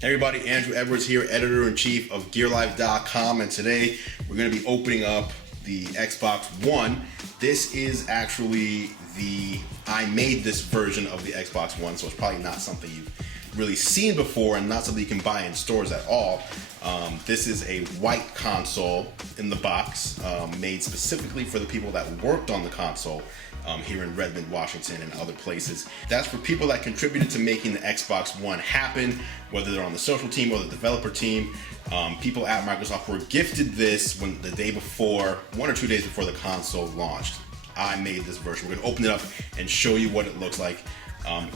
Hey everybody, Andrew Edwards here, editor-in-chief of GearLive.com, and today we're going to be opening up the Xbox One. This is actually I made this version of the Xbox One, so it's probably not something you've really seen before and not something you can buy in stores at all. This is a white console in the box, made specifically for the people that worked on the console here in Redmond, Washington, and other places. That's for people that contributed to making the Xbox One happen, whether they're on the social team or the developer team. People at Microsoft were gifted this the day before, 1 or 2 days before the console launched. I made this version. We're going to open it up and show you what it looks like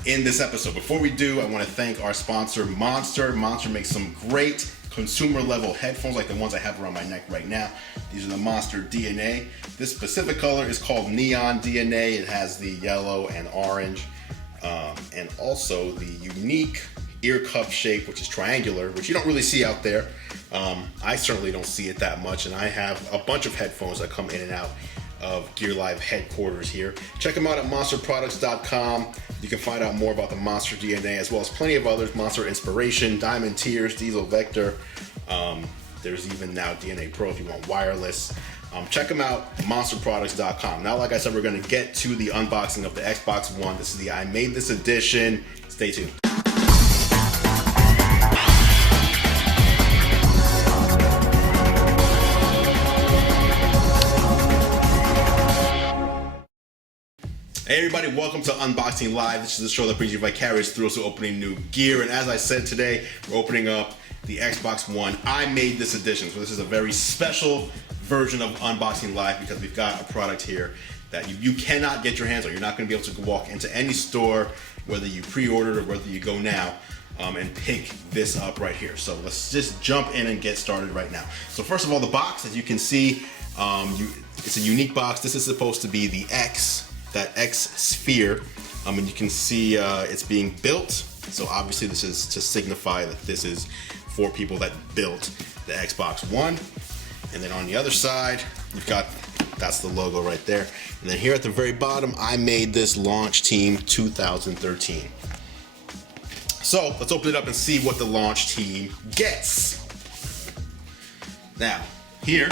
in this episode. Before we do, I want to thank our sponsor, Monster. Monster makes some great consumer-level headphones like the ones I have around my neck right now. These are the Monster DNA. This specific color is called Neon DNA. It has the yellow and orange, and also the unique ear cup shape, which is triangular, which you don't really see out there. I certainly don't see it that much, and I have a bunch of headphones that come in and out of Gear Live headquarters here. Check them out at monsterproducts.com. You can find out more about the Monster DNA as well as plenty of others, Monster Inspiration, Diamond Tears, Diesel Vector. There's even now DNA Pro if you want wireless. Check them out, monsterproducts.com. Now, like I said, we're gonna get to the unboxing of the Xbox One. This is the I Made This edition. Stay tuned. Hey everybody, welcome to Unboxing Live. This is the show that brings you vicarious thrills to opening new gear. And as I said today, we're opening up the Xbox One I Made This edition. So this is a very special version of Unboxing Live because we've got a product here that you cannot get your hands on. You're not going to be able to walk into any store, whether you pre-ordered or whether you go now, and pick this up right here. So let's just jump in and get started right now. So first of all, the box, as you can see, it's a unique box. This is supposed to be the that X sphere, and you can see it's being built. So obviously this is to signify that this is for people that built the Xbox One. And then on the other side, you've got, that's the logo right there. And then here at the very bottom, I made this launch team 2013. So let's open it up and see what the launch team gets. Now, here,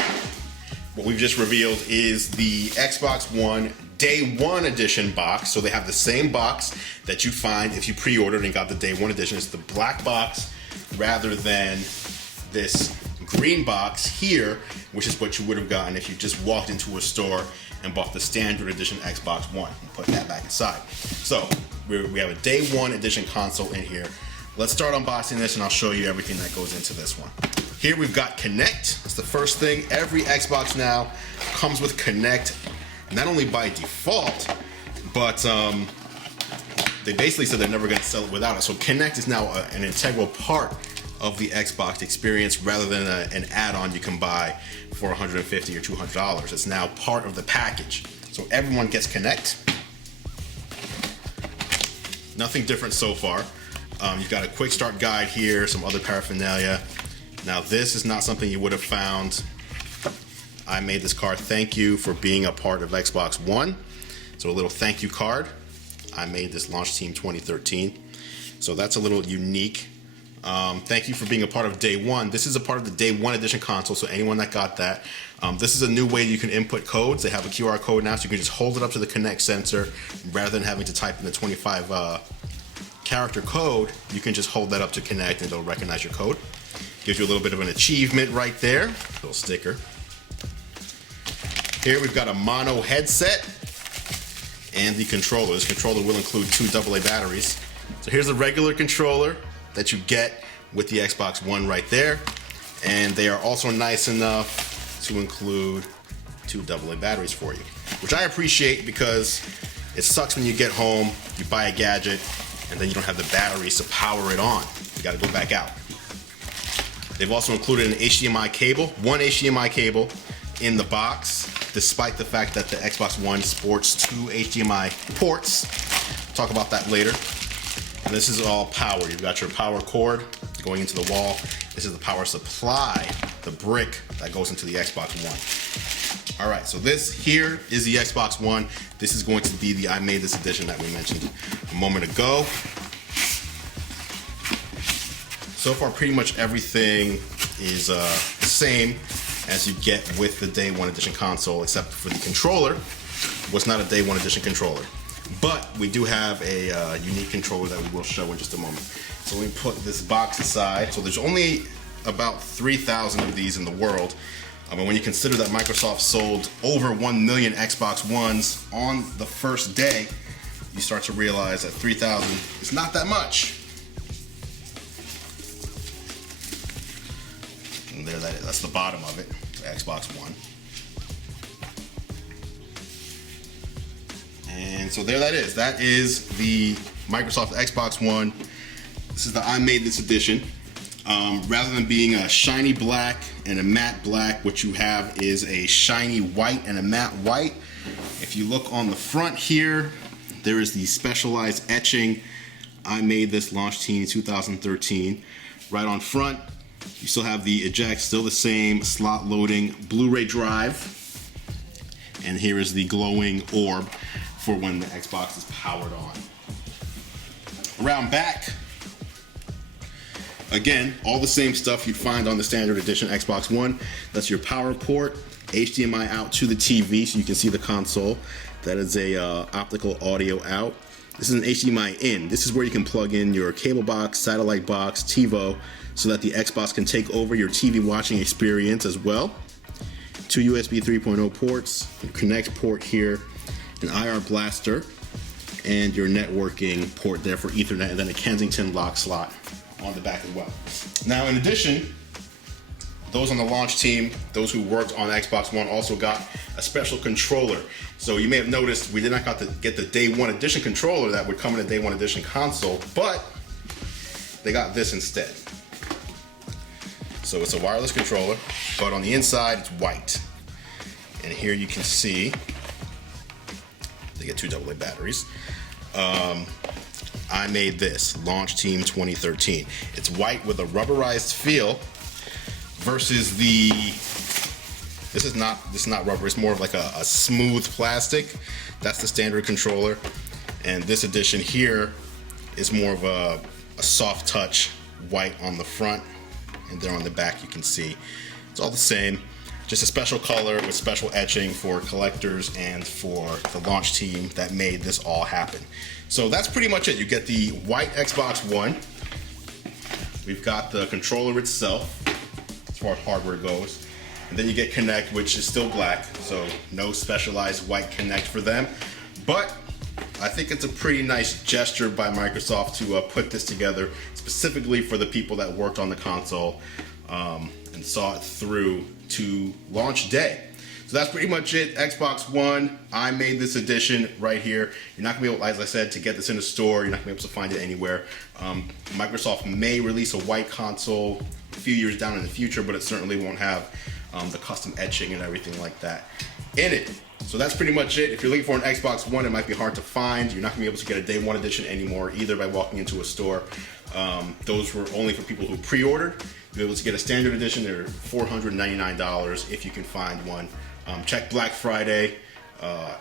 what we've just revealed is the Xbox One Day One Edition box. So they have the same box that you find if you pre-ordered and got the Day One Edition. It's the black box rather than this green box here, which is what you would have gotten if you just walked into a store and bought the standard edition Xbox One. Put that back aside. So we have a Day One Edition console in here. Let's start unboxing this and I'll show you everything that goes into this one. Here we've got Kinect. That's the first thing. Every Xbox now comes with Kinect, not only by default, but they basically said they're never going to sell it without it. So Kinect is now an integral part of the Xbox experience rather than an add-on you can buy for $150 or $200. It's now part of the package. So everyone gets Kinect. Nothing different so far. You've got a quick start guide here, some other paraphernalia. Now this is not something you would have found. I made this card. Thank you for being a part of Xbox One. So a little thank you card. I made this launch team 2013. So that's a little unique. Thank you for being a part of Day One. This is a part of the Day One Edition console, so anyone that got that. This is a new way you can input codes. They have a QR code now, so you can just hold it up to the Kinect sensor rather than having to type in the 25 character code. You can just hold that up to Kinect and it'll recognize your code. Gives you a little bit of an achievement right there. Little sticker. Here we've got a mono headset and the controller. This controller will include 2 AA batteries. So here's a regular controller that you get with the Xbox One right there. And they are also nice enough to include 2 AA batteries for you, which I appreciate because it sucks when you get home, you buy a gadget, and then you don't have the batteries to power it on. You gotta go back out. They've also included an HDMI cable, 1 HDMI cable in the box, despite the fact that the Xbox One sports 2 HDMI ports. Talk about that later. And this is all power. You've got your power cord going into the wall. This is the power supply, the brick that goes into the Xbox One. All right, so this here is the Xbox One. This is going to be the I Made This edition that we mentioned a moment ago. So far, pretty much everything is the same as you get with the Day 1 Edition console, except for the controller was not a Day 1 Edition controller. But we do have a unique controller that we will show in just a moment. So let me put this box aside. So there's only about 3,000 of these in the world. And when you consider that Microsoft sold over 1 million Xbox Ones on the first day, you start to realize that 3,000 is not that much. And there that is. That's the bottom of it, the Xbox One. And so there that is. That is the Microsoft Xbox One. This is the I Made This edition. Rather than being a shiny black and a matte black, what you have is a shiny white and a matte white. If you look on the front here, there is the specialized etching. I Made This Launch Team 2013. Right on front, you still have the eject, still the same slot loading Blu-ray drive. And here is the glowing orb for when the Xbox is powered on. Around back, again, all the same stuff you'd find on the standard edition Xbox One. That's your power port, HDMI out to the TV so you can see the console. That is a optical audio out. This is an HDMI in. This is where you can plug in your cable box, satellite box, TiVo, so that the Xbox can take over your TV watching experience as well. 2 USB 3.0 ports, your Kinect port here, an IR blaster, and your networking port there for Ethernet, and then a Kensington lock slot on the back as well. Now, in addition, those on the launch team, those who worked on Xbox One, also got a special controller. So you may have noticed we did not get the Day 1 Edition controller that would come in a Day 1 Edition console, but they got this instead. So it's a wireless controller, but on the inside it's white. And here you can see they get 2 AA batteries. I Made This Launch Team 2013. It's white with a rubberized feel versus this is not rubber, it's more of like a smooth plastic. That's the standard controller. And this edition here is more of a soft touch, white on the front, and there on the back you can see it's all the same, just a special color with special etching for collectors and for the launch team that made this all happen. So that's pretty much it. You get the white Xbox One. We've got the controller itself, as far as hardware goes. And then you get Kinect, which is still black, so no specialized white Kinect for them. But I think it's a pretty nice gesture by Microsoft to put this together specifically for the people that worked on the console and saw it through to launch day. So that's pretty much it. Xbox One, I Made This edition right here. You're not gonna be able, as I said, to get this in a store. You're not gonna be able to find it anywhere. Microsoft may release a white console a few years down in the future, but it certainly won't have the custom etching and everything like that in it. So that's pretty much it. If you're looking for an Xbox One, it might be hard to find. You're not gonna be able to get a Day 1 edition anymore, either by walking into a store. Those were only for people who pre-ordered. You'll be able to get a standard edition. They're $499 if you can find one. Check Black Friday,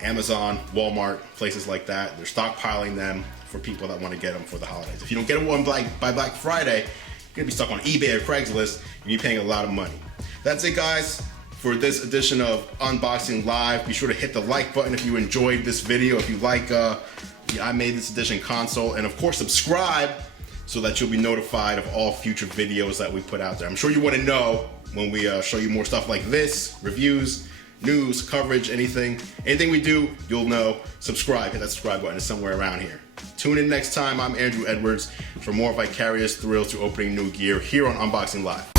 Amazon, Walmart, places like that. They're stockpiling them for people that want to get them for the holidays. If you don't get one by Black Friday, you're gonna be stuck on eBay or Craigslist, and you're paying a lot of money. That's it, guys, for this edition of Unboxing Live. Be sure to hit the like button if you enjoyed this video, if you like the I Made This edition console, and of course subscribe so that you'll be notified of all future videos that we put out there. I'm sure you want to know when we show you more stuff like this, reviews, news, coverage, anything we do, you'll know. Subscribe, hit that subscribe button, it's somewhere around here. Tune in next time. I'm Andrew Edwards for more vicarious thrills through opening new gear here on Unboxing Live.